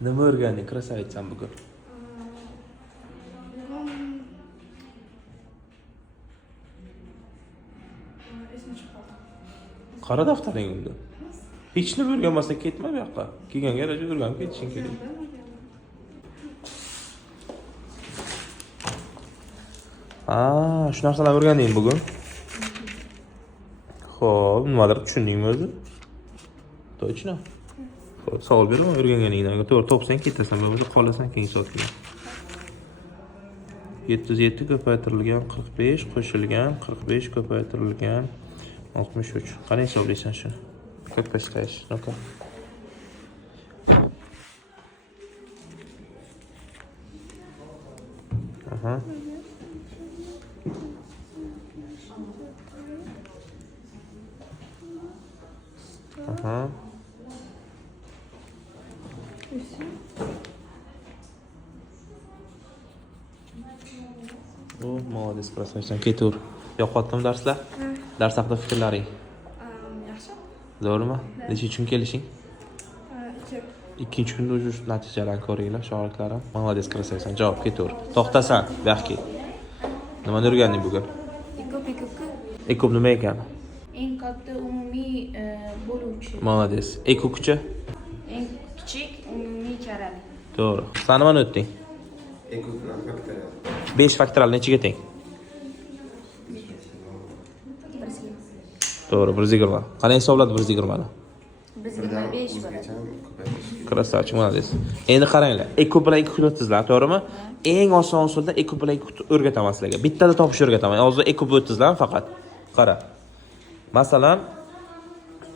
Nima o'rganding? Krasavitsan bugun. Qara daftaring unda. Hech nima o'rganmasdan ketma bu yoqqa. Kelgan garaja o'rganib ketishing kerak. Shu narsalarni o'rganding bugun. Xo'p, nimadir tushundingmi o'zi? Точно. Xo'p, savol beraman o'rganganingdan. Agar to'g'ri topsang ketasan, bo'lmasa qolasan keyingi soatga. 707 ko'paytirilgan 45 qo'shilgan 45 ko'paytirilgan 63. Qanday hisoblaysan shuni? Как посчитаешь? Ну-ка. Ага. Ага. Молодец, красавчик. Ketur. Yo'qotdim darslar? Dars haqida fikrlaring. Yaxshi. To'g'rimi? Necha kun kelishing? 2 kunda o'sha natijalarni ko'ringlar, shogirdlarim. Молодец, красавчик. Javob ketur. To'xtasan, yaxki. Nimani o'rganding bugun? Ekub nima ekan? Eng katta umumiy bo'luvchi. Молодец. Ekukchi? Eng kichik umumiy karali. To'g'ri. Sen nimani o'tding? Ekubdan faktorial. 5 faktorial nechiga teng? To'g'ri, 120. Qanday hisobladi 120 ni? 125 bor. Krasavchik, молодец. Endi qaranglar. Ekub bilan ekub o'ttizlar, to'g'rimi? Eng oson usulda ekub bilan ekub o'rgataman sizlarga. Bittada topish o'rgataman. Hozir ekub o'ttizlar faqat. Qara. Masalan,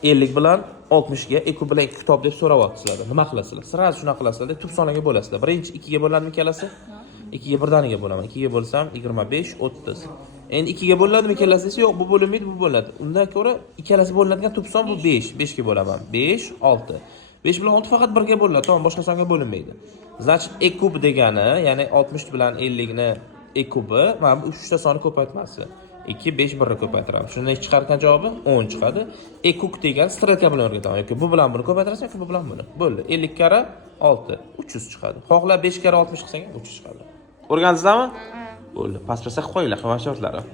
50 bilan 60 ga ekub bilan ekub top deb so'rayapsizlar. Nima qilasizlar? Sirasi shuna qilasizlar, tub sonlarga bo'lasizlar. Birinchi 2 ga bo'ladimi ikkalasi? 2 ga birdaniga bo'laman. 2 ga bo'lsam 25, 30. Endi 2 ga bo'ladimi ikkalasi? Yo'q, bu bo'linmaydi, bu bo'ladi. Undan ko'ra ikkalasi bo'linadigan tub son bu 5. 5 ga bo'laman. 5, 6. 5 bilan 6 faqat 1 ga bo'ladi. Tamom, boshqa songa bo'linmaydi. Значит, ekub degani, ya'ni 60 bilan 50 ni ekubi, mana bu 3 ta sonni ko'paytmasi. 2, 5, 1 ni ko'paytiramiz. Shundan chiqargan javobi 10 chiqadi. Ekuk degan strelka bilan o'rgataman. Yoki bu bilan buni ko'paytirasan, yoki bu bilan buni. Bo'ldi. 50 kara 6, 300 chiqadi. Xohla 5 kara 60 qilsang ham 300 chiqadi. O'rgandingizmi? Bo'ldi. Past-pastga qo'yinglar, xavfsizlarim.